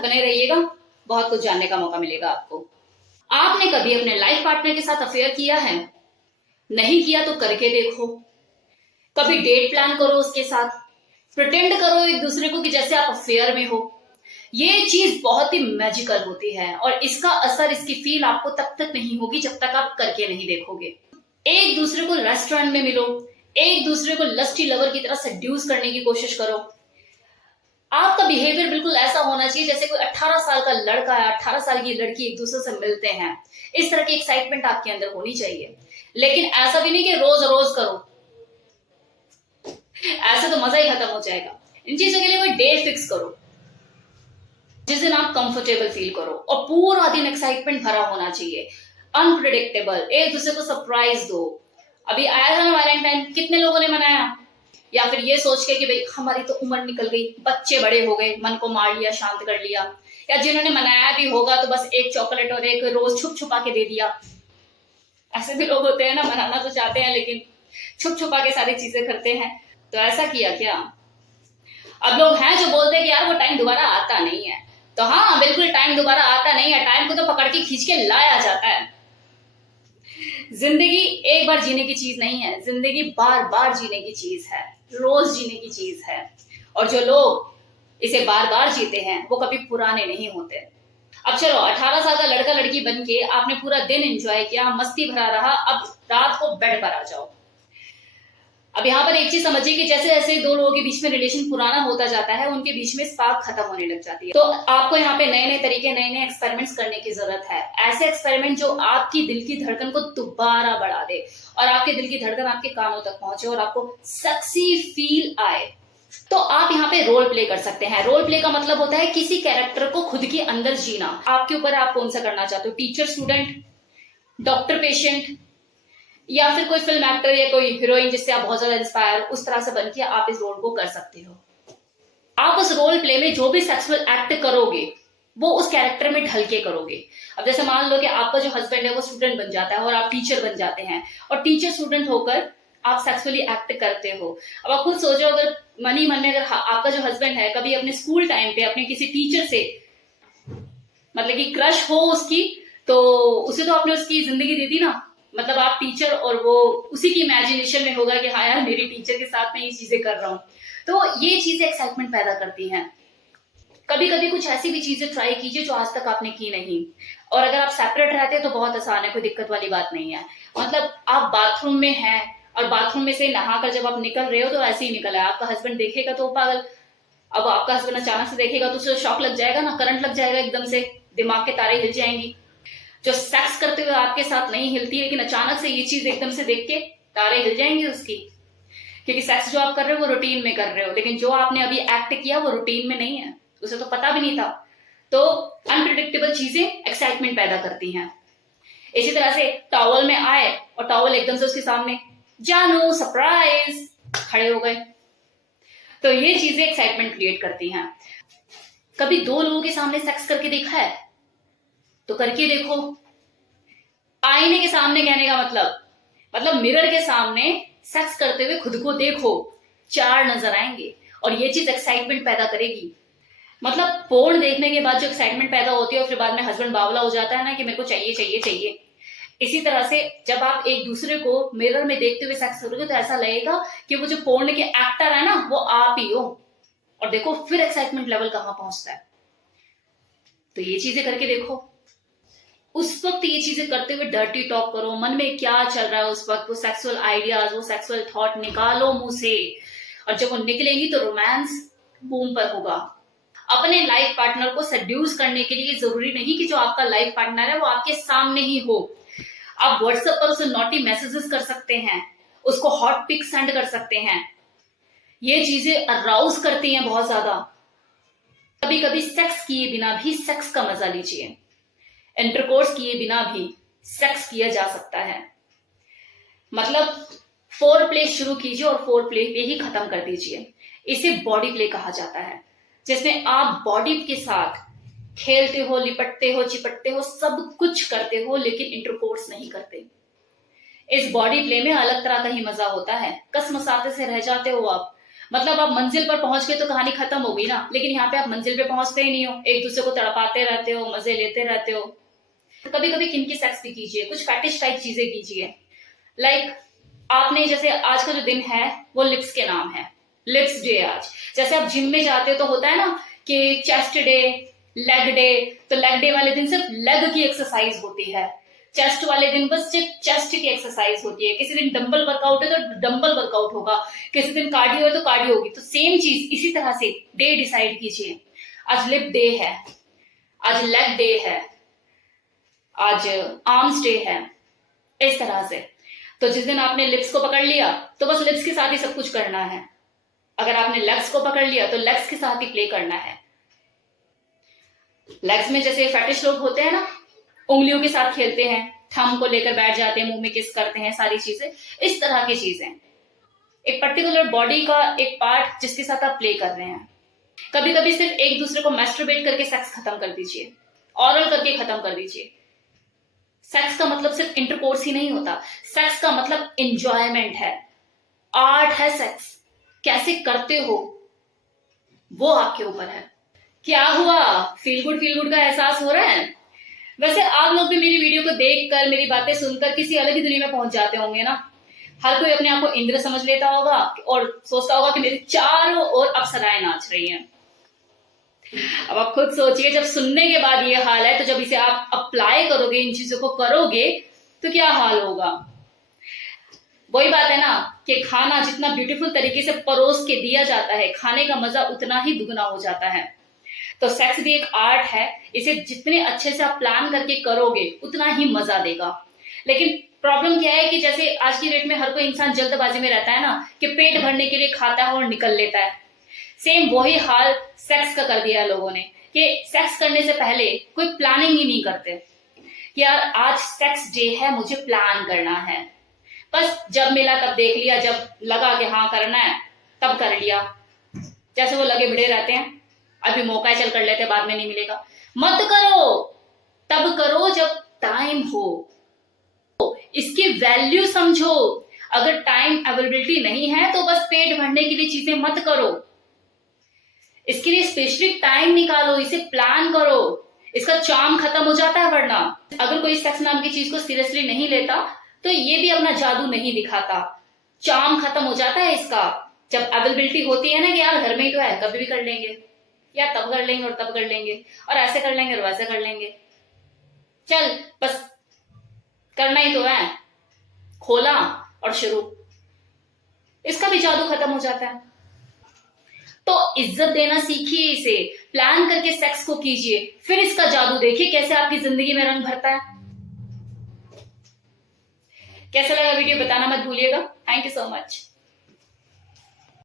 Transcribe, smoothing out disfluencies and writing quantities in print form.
तक बने रहिएगा, बहुत कुछ जानने का मौका मिलेगा आपको। आपने कभी अपने लाइफ पार्टनर के साथ अफेयर किया है? नहीं किया तो करके देखो। कभी डेट प्लान करो उसके साथ, प्रिटेंड करो एक दूसरे को कि जैसे आप अफेयर में हो। ये चीज बहुत ही मैजिकल होती है और इसका असर, इसकी फील आपको तब तक नहीं होगी जब तक आप करके नहीं देखोगे। एक दूसरे को रेस्टोरेंट में मिलो, एक दूसरे को लस्टी लवर की तरह सेड्यूस करने की कोशिश करो। आपका बिहेवियर बिल्कुल ऐसा होना चाहिए जैसे कोई 18 साल का लड़का या 18 साल की लड़की एक दूसरे से मिलते हैं। इस तरह की एक्साइटमेंट आपके अंदर होनी चाहिए। लेकिन ऐसा भी नहीं कि रोज रोज करो, ऐसे तो मजा ही खत्म हो जाएगा। इन चीजों के लिए कोई डे फिक्स करो जिस दिन आप कंफर्टेबल फील करो, और पूरा दिन एक्साइटमेंट भरा होना चाहिए, अनप्रिडिक्टेबल। एक दूसरे को सरप्राइज दो। अभी आया था ना वैलेंटाइन, कितने लोगों ने मनाया? या फिर ये सोच के कि भाई हमारी तो उम्र निकल गई, बच्चे बड़े हो गए, मन को मार लिया, शांत कर लिया। या जिन्होंने मनाया भी होगा तो बस एक चॉकलेट और एक रोज छुप छुपा के दे दिया। ऐसे भी लोग होते हैं ना, मनाना तो चाहते हैं लेकिन छुप छुपा के सारी चीजें करते हैं। तो ऐसा किया क्या? अब लोग हैं जो बोलते हैं कि यार वो टाइम दोबारा आता नहीं है। तो हाँ, बिल्कुल टाइम दोबारा आता नहीं है, टाइम को तो पकड़ के खींच के लाया जाता है। जिंदगी एक बार जीने की चीज नहीं है, जिंदगी बार बार जीने की चीज है, रोज जीने की चीज है। और जो लोग इसे बार बार जीते हैं वो कभी पुराने नहीं होते। अब चलो, 18 साल का लड़का लड़की बन के आपने पूरा दिन एंजॉय किया, मस्ती भरा रहा, अब रात को बेड पर आ जाओ। अब यहाँ पर एक चीज समझिए कि जैसे जैसे दो लोगों के बीच में रिलेशन पुराना होता जाता है, उनके बीच में स्पार्क खत्म होने लग जाती है। तो आपको यहाँ पे नए नए तरीके, नए नए एक्सपेरिमेंट्स करने की जरूरत है। ऐसे एक्सपेरिमेंट जो आपकी दिल की धड़कन को दोबारा बढ़ा दे और आपके दिल की धड़कन आपके कानों तक पहुंचे और आपको सेक्सी फील आए। तो आप यहाँ पे रोल प्ले कर सकते हैं। रोल प्ले का मतलब होता है किसी कैरेक्टर को खुद के अंदर जीना। आपके ऊपर आप कौन सा करना चाहते हो, टीचर स्टूडेंट, डॉक्टर पेशेंट, या फिर कोई फिल्म एक्टर या कोई हीरोइन जिससे आप बहुत ज्यादा इंस्पायर, उस तरह से बनके आप इस रोल को कर सकते हो। आप उस रोल प्ले में जो भी सेक्सुअल एक्ट करोगे वो उस कैरेक्टर में ढल के करोगे। अब जैसे मान लो कि आपका जो हस्बैंड है वो स्टूडेंट बन जाता है और आप टीचर बन जाते हैं, और टीचर स्टूडेंट होकर आप सेक्सुअली एक्ट करते हो। अब आप खुद सोचो, अगर मन ही मन में अगर आपका जो हस्बैंड है कभी अपने स्कूल टाइम पे अपने किसी टीचर से मतलब कि क्रश हो उसकी, तो उसे तो आपने उसकी जिंदगी दे दी ना। मतलब आप टीचर और वो उसी की इमेजिनेशन में होगा कि हाँ यार मेरी टीचर के साथ मैं ये चीजें कर रहा हूँ। तो ये चीजें एक्साइटमेंट पैदा करती हैं। कभी कभी कुछ ऐसी भी चीजें ट्राई कीजिए जो आज तक आपने की नहीं। और अगर आप सेपरेट रहते हैं तो बहुत आसान है, कोई दिक्कत वाली बात नहीं है। मतलब आप बाथरूम में हैं और बाथरूम में से नहाकर जब आप निकल रहे हो तो ऐसे ही निकल है, आपका हस्बैंड देखेगा तो पागल। अब आपका हस्बैंड अचानक से देखेगा तो उसे शॉक लग जाएगा ना, करंट लग जाएगा, एकदम से दिमाग के तारे हिल जाएंगी। जो सेक्स करते हुए आपके साथ नहीं हिलती, लेकिन अचानक से ये चीज एकदम से देख के तारे हिल जाएंगे उसकी। क्योंकि सेक्स जो आप कर रहे हो वो रूटीन में कर रहे हो, लेकिन जो आपने अभी एक्ट किया वो रूटीन में नहीं है, उसे तो पता भी नहीं था। तो अनप्रिडिक्टेबल चीजें एक्साइटमेंट पैदा करती हैं। इसी तरह से टॉवल में आए और टॉवल एकदम से उसके सामने, जानू सरप्राइज, खड़े हो गए। तो ये चीजें एक्साइटमेंट क्रिएट करती हैं। कभी दो लोगों के सामने सेक्स करके देखा है? तो करके देखो। आईने के सामने कहने का मतलब मिरर के सामने सेक्स करते हुए खुद को देखो, 4 नजर आएंगे और ये चीज एक्साइटमेंट पैदा करेगी। मतलब पोर्न देखने के बाद जो एक्साइटमेंट पैदा होती है और फिर बाद में हस्बैंड बावला हो जाता है ना कि मेरे को चाहिए चाहिए चाहिए। इसी तरह से जब आप एक दूसरे को मिरर में देखते हुए सेक्स करोगे तो ऐसा लगेगा कि वो जो पोर्न के एक्टर है ना वो आप ही हो। और देखो फिर एक्साइटमेंट लेवल कहां पहुंचता है। तो ये चीजें करके देखो। उस वक्त ये चीजें करते हुए डर्टी टॉक करो, मन में क्या चल रहा है उस वक्त, वो सेक्सुअल आइडियाज, वो सेक्सुअल थॉट निकालो मुंह से। और जब वो निकलेंगी तो रोमांस बूम पर होगा। अपने लाइफ पार्टनर को सेड्यूस करने के लिए जरूरी नहीं कि जो आपका लाइफ पार्टनर है वो आपके सामने ही हो। आप व्हाट्सएप पर उसे नॉटी मैसेजेस कर सकते हैं, उसको हॉट पिक सेंड कर सकते हैं। ये चीजें अराउज करती हैं बहुत ज्यादा। कभी कभी सेक्स किए बिना भी सेक्स का मजा लीजिए। इंटरकोर्स किए बिना भी सेक्स किया जा सकता है। मतलब फोर प्ले शुरू कीजिए और फोर प्ले पे ही खत्म कर दीजिए। इसे बॉडी प्ले कहा जाता है, जिसमें आप बॉडी के साथ खेलते हो, लिपटते हो, चिपटते हो, सब कुछ करते हो, लेकिन इंटरकोर्स नहीं करते। इस बॉडी प्ले में अलग तरह का ही मजा होता है। कसमसाते से रह जाते हो आप। मतलब आप मंजिल पर पहुंच गए तो कहानी खत्म हो गई ना, लेकिन यहाँ पे आप मंजिल पे पहुंचते ही नहीं हो, एक दूसरे को तड़पाते रहते हो, मजे लेते रहते हो। कभी कभी किनकी सेक्स भी कीजिए, कुछ फैटिश टाइप चीजें कीजिए। लाइक आपने जैसे आज का जो दिन है वो लिप्स के नाम है, लिप्स डे आज। जैसे आप जिम में जाते हो तो होता है ना कि चेस्ट डे, लेग डे, तो लेग डे वाले दिन सिर्फ लेग की एक्सरसाइज होती है, चेस्ट वाले दिन बस सिर्फ चेस्ट की एक्सरसाइज होती है। किसी दिन डंबल वर्कआउट है तो डंबल वर्कआउट होगा, किसी दिन कार्डियो है तो कार्डियो होगी। तो सेम चीज इसी तरह से डे डिसाइड कीजिए। आज लिप डे है, आज लेग डे है, आज आर्म्स डे है, इस तरह से। तो जिस दिन आपने लिप्स को पकड़ लिया तो बस लिप्स के साथ ही सब कुछ करना है। अगर आपने लेग्स को पकड़ लिया तो लेग्स के साथ ही प्ले करना है। लेग्स में जैसे फैटिश लोग होते हैं ना, उंगलियों के साथ खेलते हैं, थंब को लेकर बैठ जाते हैं, मुंह में किस करते हैं, सारी चीजें इस तरह की चीजें। एक पर्टिकुलर बॉडी का एक पार्ट जिसके साथ आप प्ले कर रहे हैं। कभी कभी सिर्फ एक दूसरे को मैस्टरबेट करके सेक्स खत्म कर दीजिए, ऑरल करके खत्म कर दीजिए। सेक्स का मतलब सिर्फ इंटरकोर्स ही नहीं होता, सेक्स का मतलब एंजॉयमेंट है, आर्ट है सेक्स। कैसे करते हो वो आपके ऊपर है। क्या हुआ, फील गुड का एहसास हो रहा है? वैसे आप लोग भी मेरी वीडियो को देखकर, मेरी बातें सुनकर किसी अलग ही दुनिया में पहुंच जाते होंगे ना। हर कोई अपने आप को इंद्र समझ लेता होगा और सोचता होगा कि मेरे चारों ओर अप्सराएं नाच रही हैं। अब आप खुद सोचिए, जब सुनने के बाद ये हाल है तो जब इसे आप अप्लाई करोगे, इन चीजों को करोगे तो क्या हाल होगा। वही बात है ना कि खाना जितना ब्यूटीफुल तरीके से परोस के दिया जाता है, खाने का मजा उतना ही दुगना हो जाता है। तो सेक्स भी एक आर्ट है, इसे जितने अच्छे से आप प्लान करके करोगे उतना ही मजा देगा। लेकिन प्रॉब्लम क्या है कि जैसे आज की डेट में हर कोई इंसान जल्दबाजी में रहता है ना, कि पेट भरने के लिए खाता है और निकल लेता है। सेम वही हाल सेक्स का कर दिया है लोगों ने, कि सेक्स करने से पहले कोई प्लानिंग ही नहीं करते कि यार आज सेक्स डे है, मुझे प्लान करना है। बस जब मिला तब देख लिया, जब लगा कि हाँ करना है तब कर लिया। जैसे वो लगे भिड़े रहते हैं, अभी मौका है चल कर लेते, बाद में नहीं मिलेगा। मत करो, तब करो जब टाइम हो, इसकी वैल्यू समझो। अगर टाइम अवेलेबिलिटी नहीं है तो बस पेट भरने के लिए चीजें मत करो, इसके लिए स्पेशली टाइम निकालो, इसे प्लान करो। इसका चार्म खत्म हो जाता है वरना। अगर कोई सेक्स नाम की चीज को सीरियसली नहीं लेता तो ये भी अपना जादू नहीं दिखाता, चार्म खत्म हो जाता है इसका। जब अवेलेबिलिटी होती है ना कि यार घर में ही तो है, कभी भी कर लेंगे, या तब कर लेंगे और तब कर लेंगे, और ऐसे कर लेंगे और वैसे कर लेंगे, चल बस करना ही तो है, खोला और शुरू, इसका भी जादू खत्म हो जाता है। तो इज्जत देना सीखिए, इसे प्लान करके सेक्स को कीजिए, फिर इसका जादू देखिए कैसे आपकी जिंदगी में रंग भरता है। कैसा लगा वीडियो बताना मत भूलिएगा। Thank you so much.